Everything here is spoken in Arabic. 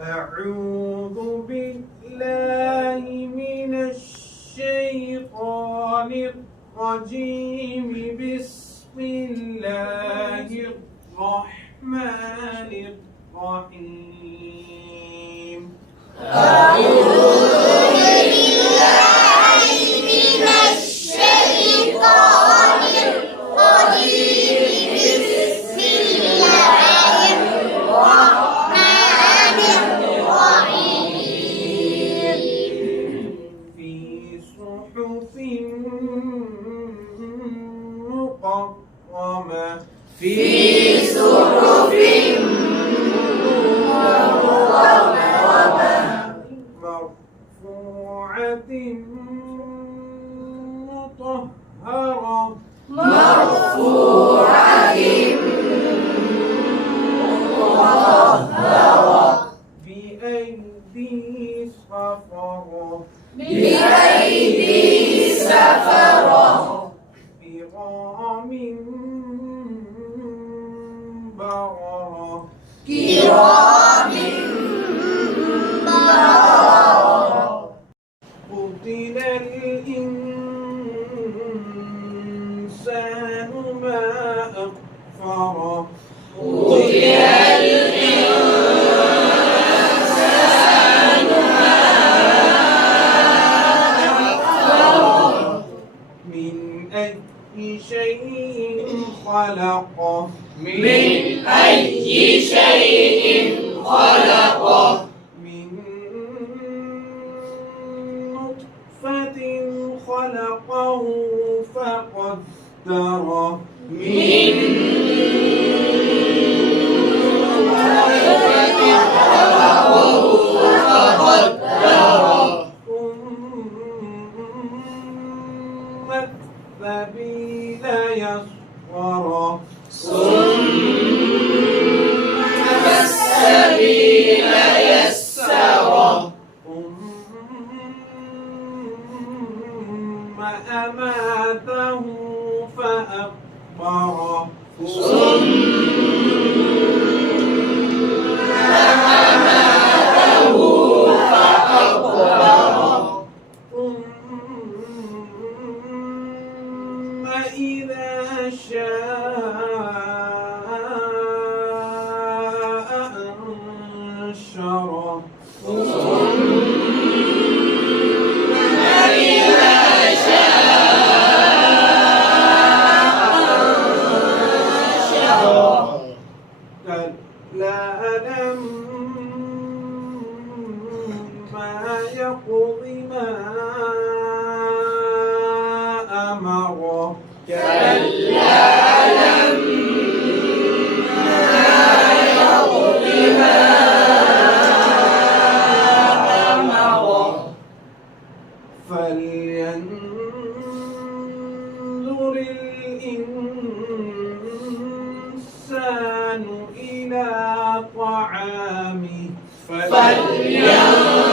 أعوذ بالله من الشيطان الرجيم. بسم الله الرحمن الرحيم. أعوذ بالله من الشيطان الرجيم. بسم الله الرحمن الرحيم. في صحف مكرمة. في صحف مرفوعة مطهرة. مرفوعة مطهرة. بأيدي سفرة. بأيدي سفرة. كرام بررة. كرام بررة. قتل الإنسان ما أكفره. قتل الإنسان ما أكفره. من أي شيء خلقه. من أي شيء خلقه. من نطفة خلقه فقدره. من نطفة خلقه فقدره. ثم السبيل يسره. ثم السبيل يسره. ثم أماته فأقبره. ثم أماته فأقبره. ثم إذا شاء أنشره. كلا لما يقض ما أمره. كلا لما يقض ما أمره. فلينظر الإنسان إلى طعامه. فلينظر